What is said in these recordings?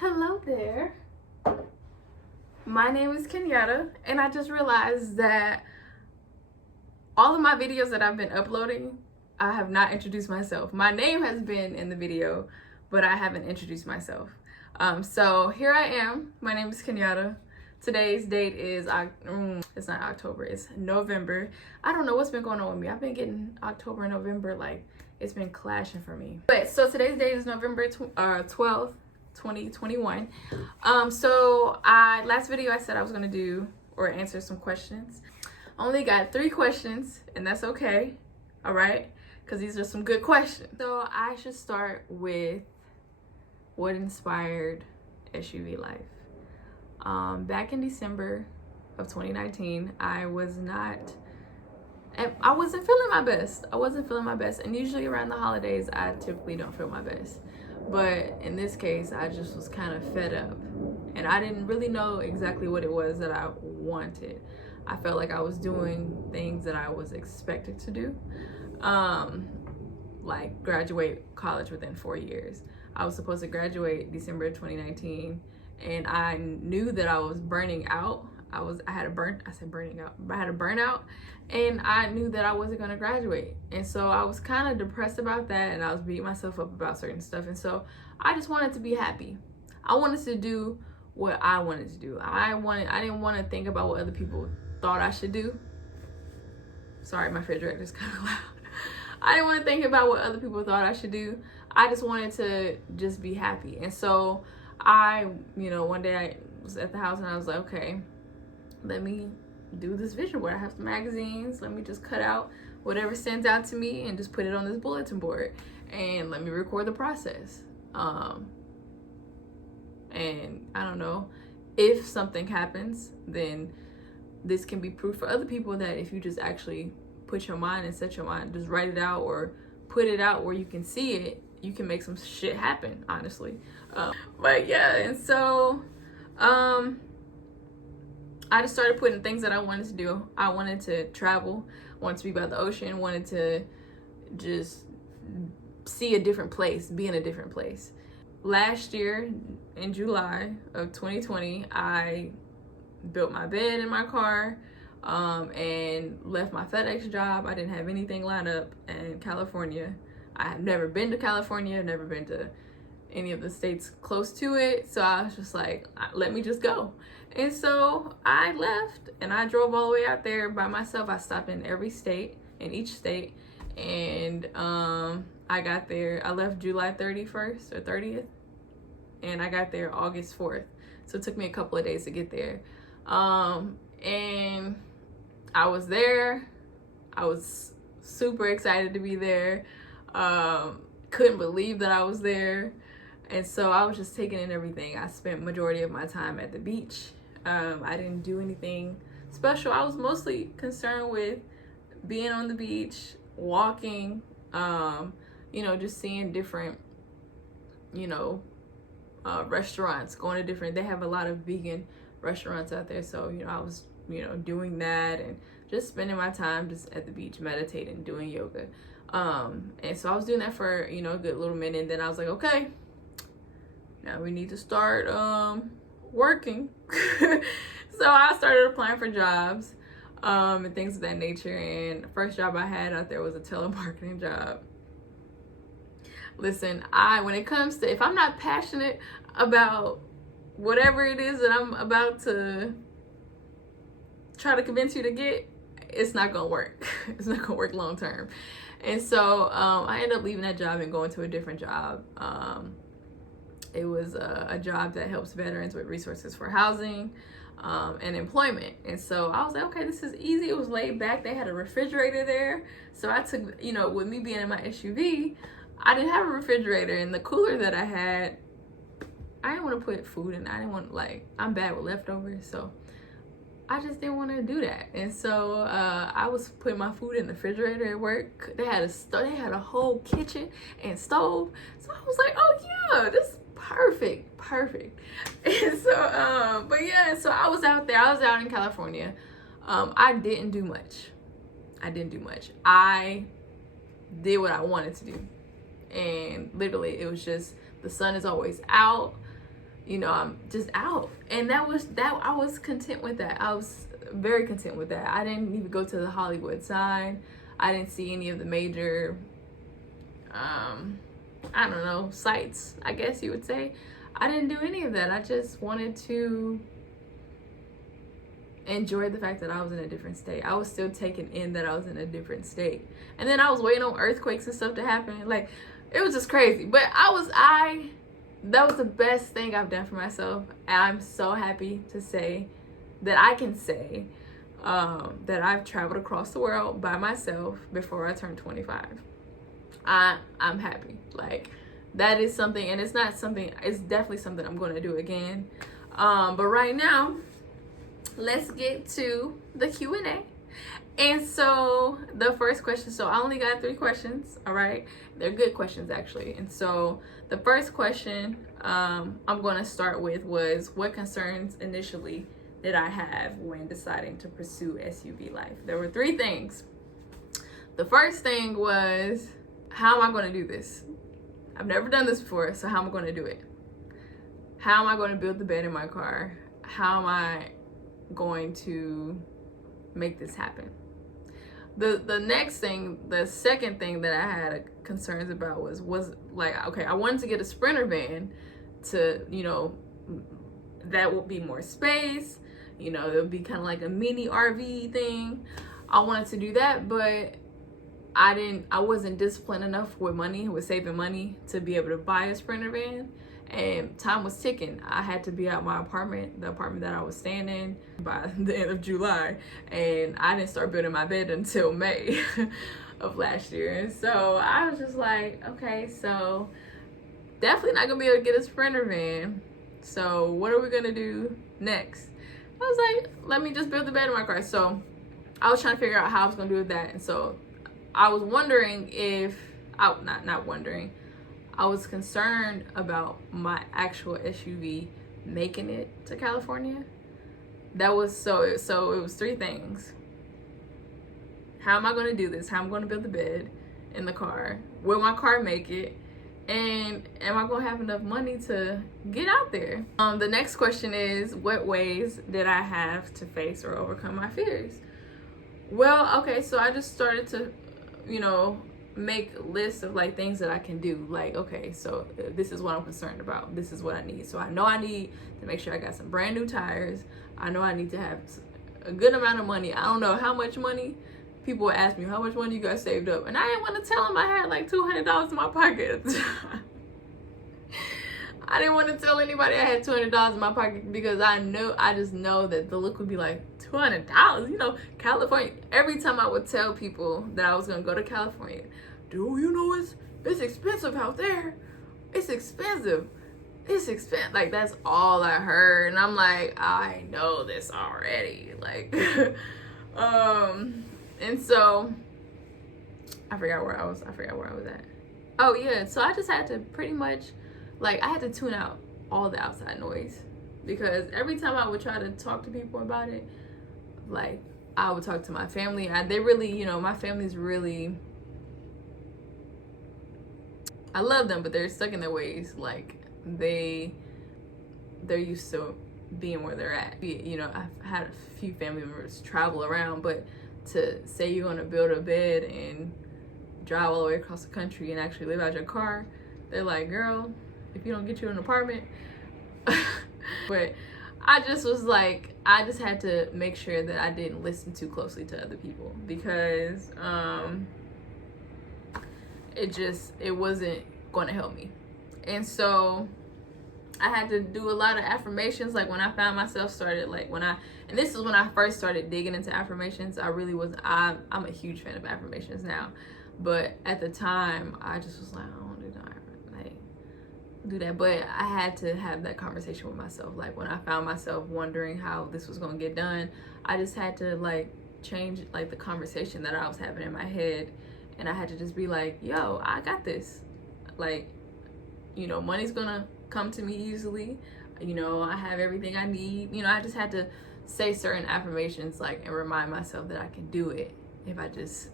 Hello there. My name is Kenyatta, and I just realized that all of my videos that I've been uploading, I have not introduced myself. My name has been in the video, but I haven't introduced myself. So here I am. My name is Kenyatta. Today's date is, it's not October, it's November. I don't know what's been going on with me. I've been getting October and November, like, it's been clashing for me. But so today's date is November 12th. 2021. So last video I said I was gonna do or answer some questions. Only got 3 questions, and that's okay. All right, because these are some good questions. So I should start with what inspired SUV life. Back in December of 2019, I wasn't feeling my best. I wasn't feeling my best, and usually around the holidays I typically don't feel my best. But in this case, I just was kind of fed up, and I didn't really know exactly what it was that I wanted. I felt like I was doing things that I was expected to do, like graduate college within 4 years. I was supposed to graduate December 2019, and I knew that I was burning out. I had a burnout, and I knew that I wasn't going to graduate. And so I was kind of depressed about that, and I was beating myself up about certain stuff. And so I just wanted to be happy. I wanted to do what I wanted to do. I didn't want to think about what other people thought I should do. Sorry, my refrigerator is kind of loud. I didn't want to think about what other people thought I should do. I just wanted to just be happy. And so one day I was at the house and I was like, okay, let me do this vision board. I have some magazines. Let me just cut out whatever stands out to me and just put it on this bulletin board, and let me record the process. And I don't know, if something happens, then this can be proof for other people that if you just actually put your mind and set your mind, just write it out or put it out where you can see it, you can make some shit happen, honestly. But yeah, and so I just started putting things that I wanted to do. I wanted to travel, wanted to be by the ocean, wanted to just see a different place, be in a different place. Last year, in July of 2020, I built my bed in my car and left my FedEx job. I didn't have anything lined up in California. I have never been to California, never been to any of the states close to it. So I was just like, let me just go. And so I left and I drove all the way out there by myself. I stopped in each state. And I got there, I left July 31st or 30th. And I got there August 4th. So it took me a couple of days to get there. And I was there. I was super excited to be there. Couldn't believe that I was there. And so I was just taking in everything. I spent majority of my time at the beach. I didn't do anything special. I was mostly concerned with being on the beach, walking, just seeing different, restaurants, they have a lot of vegan restaurants out there. So, I was, doing that and just spending my time just at the beach, meditating, doing yoga. And so I was doing that for, a good little minute. And then I was like, okay, now we need to start working. So I started applying for jobs and things of that nature. And the first job I had out there was a telemarketing job. Listen, when it comes to, if I'm not passionate about whatever it is that I'm about to try to convince you to get, it's not gonna work. It's not gonna work long term. And so I ended up leaving that job and going to a different job. It was a job that helps veterans with resources for housing and employment. And so I was like, okay, this is easy. It was laid back. They had a refrigerator there. So I took, with me being in my SUV, I didn't have a refrigerator. And the cooler that I had, I didn't want to put food in. I didn't want, I'm bad with leftovers. So I just didn't want to do that. And so I was putting my food in the refrigerator at work. They had a whole kitchen and stove. So I was like, oh yeah, this is perfect. And so, but yeah, so I was out there. I was out in California. I didn't do much. I did what I wanted to do. And literally, it was just, the sun is always out. I'm just out. And that I was content with that. I was very content with that. I didn't even go to the Hollywood sign. I didn't see any of the major I don't know, sites, I guess you would say. I didn't do any of that. I just wanted to enjoy the fact that I was in a different state. I was still taking in that I was in a different state. And then I was waiting on earthquakes and stuff to happen. Like, it was just crazy. But that was the best thing I've done for myself. And I'm so happy to say that I can say that I've traveled across the world by myself before I turned 25. I'm happy. Like, that is something, and it's definitely something I'm going to do again. But right now, let's get to the Q&A. And so the first question, so I only got 3 questions, all right? They're good questions, actually. And so the first question I'm going to start with was, what concerns initially did I have when deciding to pursue SUV life? There were 3 things. The first thing was, how am I going to do this? I've never done this before, so how am I going to do it? How am I going to build the bed in my car? How am I going to make this happen? The next thing, the second thing that I had concerns about was like, okay, I wanted to get a Sprinter van to, that would be more space, it would be kind of like a mini RV thing. I wanted to do that, but I wasn't disciplined enough with saving money to be able to buy a Sprinter van, and time was ticking. I had to be out my apartment, the apartment that I was staying in, by the end of July, and I didn't start building my bed until May of last year. And so I was just like, okay, so definitely not gonna be able to get a Sprinter van. So what are we gonna do next? I was like, let me just build the bed in my car. So I was trying to figure out how I was gonna do that. And so I was wondering I was concerned about my actual SUV making it to California. That was so it was 3 things. How am I going to do this? How am I going to build the bed in the car? Will my car make it? And am I going to have enough money to get out there? The next question is, what ways did I have to face or overcome my fears? Well, okay, so I just started to make lists of like things that I can do. Like, okay, so this is what I'm concerned about. This is what I need. So I know I need to make sure I got some brand new tires. I know I need to have a good amount of money. I don't know how much money. People would ask me, how much money you got saved up? And I didn't want to tell them I had like $200 in my pocket at the time. I didn't want to tell anybody I had $200 in my pocket because I just know that the look would be like, $200, California. Every time I would tell people that I was gonna go to California, dude, it's expensive out there. It's expensive. Like, that's all I heard. And I'm like, I know this already. Like, and so I forgot where I was at. Oh yeah, so I just had to pretty much, like, I had to tune out all the outside noise, because every time I would try to talk to people about it, like, I would talk to my family. They really, my family's really, I love them, but they're stuck in their ways. Like, they're used to being where they're at. I've had a few family members travel around, but to say you're gonna build a bed and drive all the way across the country and actually live out your car, they're like, girl, if you don't get you an apartment. But I just was like, I just had to make sure that I didn't listen too closely to other people, because it wasn't going to help me. And so I had to do a lot of affirmations. Like, when I found myself and this is when I first started digging into affirmations. I'm a huge fan of affirmations now, but at the time I just was like, I don't want to do that. But I had to have that conversation with myself. Like, when I found myself wondering how this was going to get done, I just had to like change like the conversation that I was having in my head, and I had to just be like, yo, I got this. Like, money's gonna come to me easily. I have everything I need. I just had to say certain affirmations, like, and remind myself that I can do it if I just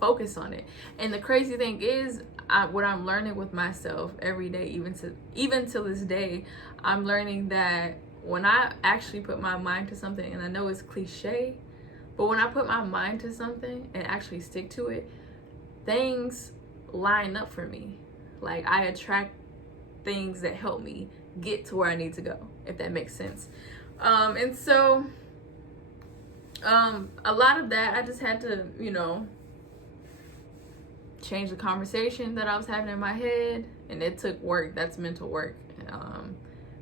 focus on it. And the crazy thing is, what I'm learning with myself every day, even to this day, I'm learning that when I actually put my mind to something, and I know it's cliche, but when I put my mind to something and actually stick to it, things line up for me. Like, I attract things that help me get to where I need to go, if that makes sense. And so a lot of that, I just had to, change the conversation that I was having in my head, and it took work. That's mental work.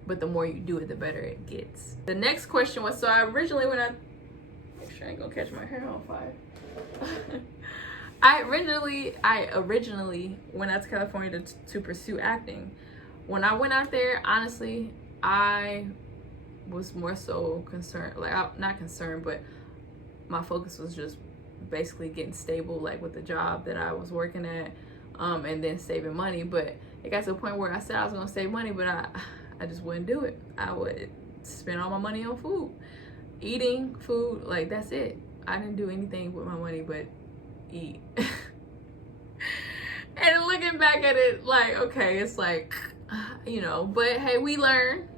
But the more you do it, the better it gets. The next question was, so I originally, make sure I ain't gonna catch my hair on fire. I originally went out to California to pursue acting. When I went out there, honestly, I was more so concerned, not concerned, but my focus was just basically getting stable, like with the job that I was working at, and then saving money. But it got to a point where I said I was gonna save money, but I just wouldn't do it. I would spend all my money on food, eating food, like that's it. I didn't do anything with my money but eat. And looking back at it, like, okay, it's like, but hey, we learn.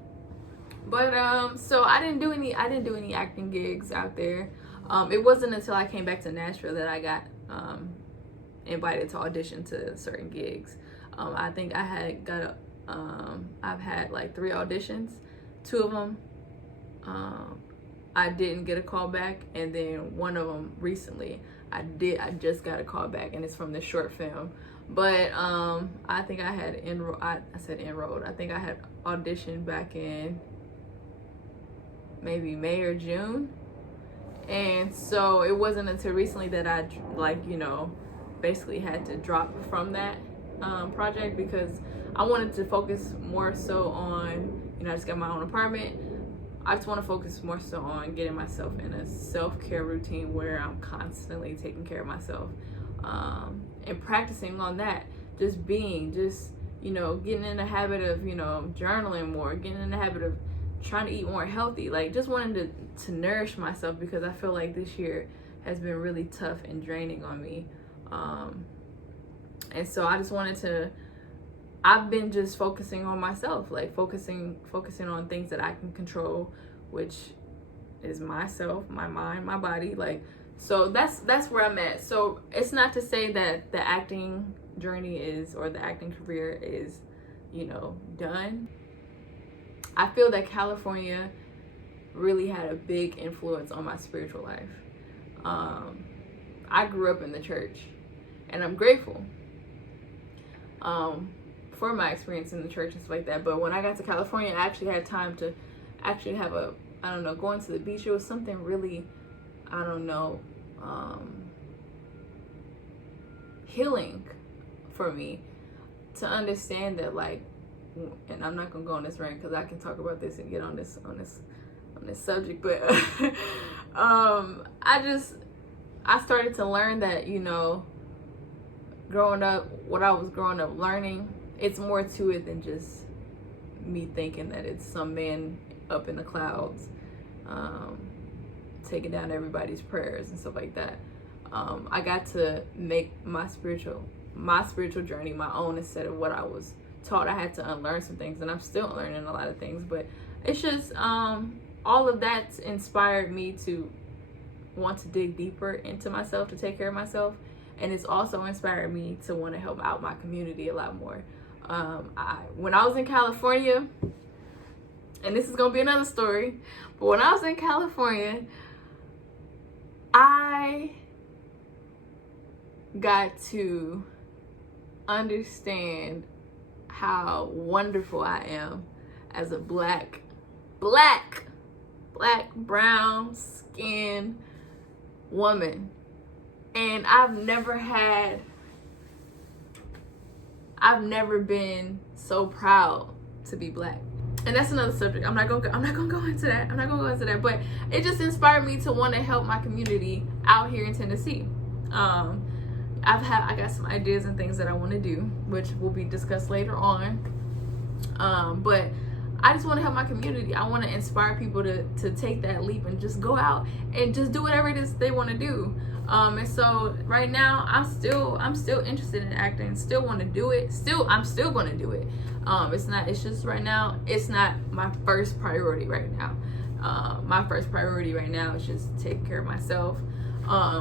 But so I didn't do any acting gigs out there. It wasn't until I came back to Nashville that I got invited to audition to certain gigs. I think I've had like 3 auditions. 2 of them I didn't get a call back, and then one of them recently I just got a call back, and it's from this short film. But I think I had enrolled. I think I had auditioned back in maybe May or June. And so it wasn't until recently that I basically had to drop from that project, because I wanted to focus more so on, I just got my own apartment. I just want to focus more so on getting myself in a self-care routine where I'm constantly taking care of myself, and practicing on that, getting in the habit of, journaling more, getting in the habit of trying to eat more healthy, like just wanting to nourish myself, because I feel like this year has been really tough and draining on me. And so I just I've been just focusing on myself, like focusing on things that I can control, which is myself, my mind, my body. Like, so that's where I'm at. So it's not to say that the acting journey or the acting career is, done. I feel that California really had a big influence on my spiritual life. I grew up in the church, and I'm grateful for my experience in the church and stuff like that. But when I got to California, I actually had time to actually have going to the beach. It was something really, healing for me to understand that, like, and I'm not gonna go on this rant because I can talk about this and get on this subject, but I started to learn that, growing up, what I was growing up learning, it's more to it than just me thinking that it's some man up in the clouds taking down everybody's prayers and stuff like that. I got to make my spiritual journey my own instead of what I was taught. I had to unlearn some things, and I'm still learning a lot of things, but it's just all of that inspired me to want to dig deeper into myself, to take care of myself. And it's also inspired me to want to help out my community a lot more. When I was in California, and this is going to be another story, but when I was in California, I got to understand how wonderful I am as a black, brown skin woman. And I've never been so proud to be black. And that's another subject. I'm not gonna go into that. But it just inspired me to want to help my community out here in Tennessee. I got some ideas and things that I want to do, which will be discussed later on. But I just want to help my community. I want to inspire people to take that leap and just go out and just do whatever it is they want to do. And so right now I'm still interested in acting, still want to do it, I'm still going to do it. It's just right now it's not my first priority right now. My first priority right now is just taking care of myself,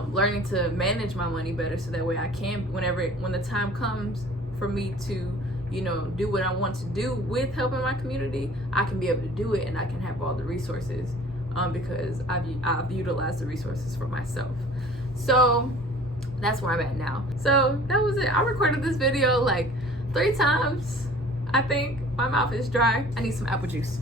learning to manage my money better, so that way I can, when the time comes for me to, you know, do what I want to do with helping my community, I can be able to do it, and I can have all the resources, because I've utilized the resources for myself. So that's where I'm at now. So that was it. I recorded this video like 3 times. I think my mouth is dry. I need some apple juice.